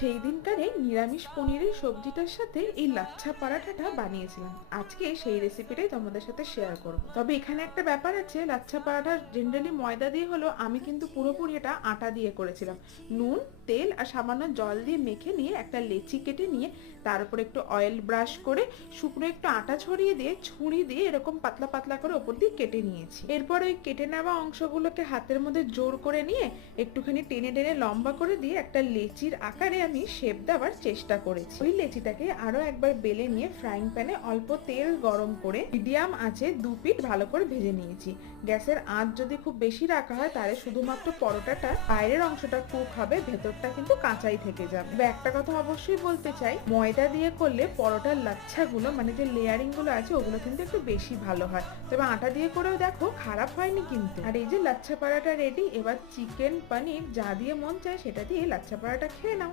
সেই দিনকারে নিরামিষ পনিরের সবজিটার সাথে এই লাচ্ছা পরাঠাটা বানিয়েছিলাম। আজকে সেই রেসিপিটাই তোমাদের সাথে শেয়ার করব। তবে এখানে একটা ব্যাপার আছে, লাচ্ছা পরাঠা জেনারেলি ময়দা দিয়ে হলো, আমি কিন্তু পুরোপুরি এটা আটা দিয়ে করেছিলাম। নুন, তেল আর সামান্য জল দিয়ে মেখে নিয়ে একটা লেচি কেটে নিয়ে তার উপর একটু অয়েল ব্রাশ করে শুকনো একটু আটা ছড়িয়ে দিয়ে ছুরি দিয়ে এরকম পাতলা পাতলা করে ওপর দিয়ে কেটে নিয়েছি। এরপর ওই কেটে নেওয়া অংশগুলোকে হাতের মধ্যে জোর করে নিয়ে একটুখানি টেনে টেনে লম্বা করে দিয়ে একটা লেচির আকারে আমি শেপ দেওয়ার চেষ্টা করেছি। ওই লেচিটাকে আরো একবার বেলে নিয়ে ফ্রাইং প্যানে অল্প তেল গরম করে মিডিয়াম আঁচে দু পিঠ ভালো করে ভেজে নিয়েছি। গ্যাসের আঁচ যদি খুব বেশি রাখা হয় তাহলে শুধুমাত্র পরোটাটা বাইরের অংশটা কুক হবে, ভেতরটা কিন্তু কাঁচাই থেকে যাবে। তবে একটা কথা অবশ্যই বলতে চাই, ময়দা দিয়ে করলে পরোটার লাচ্ছাগুলো মানে যে লেয়ারিং গুলো আছে ওগুলো কিন্তু একটু বেশি ভালো হয়। তবে আটা দিয়ে করেও দেখো খারাপ হয়নি কিন্তু। আর এই যে লাচ্ছা পরাটা রেডি, এবার চিকেন, পনির যা দিয়ে মন চায় সেটা দিয়ে লাচ্ছা পরাটা খেয়ে নাও।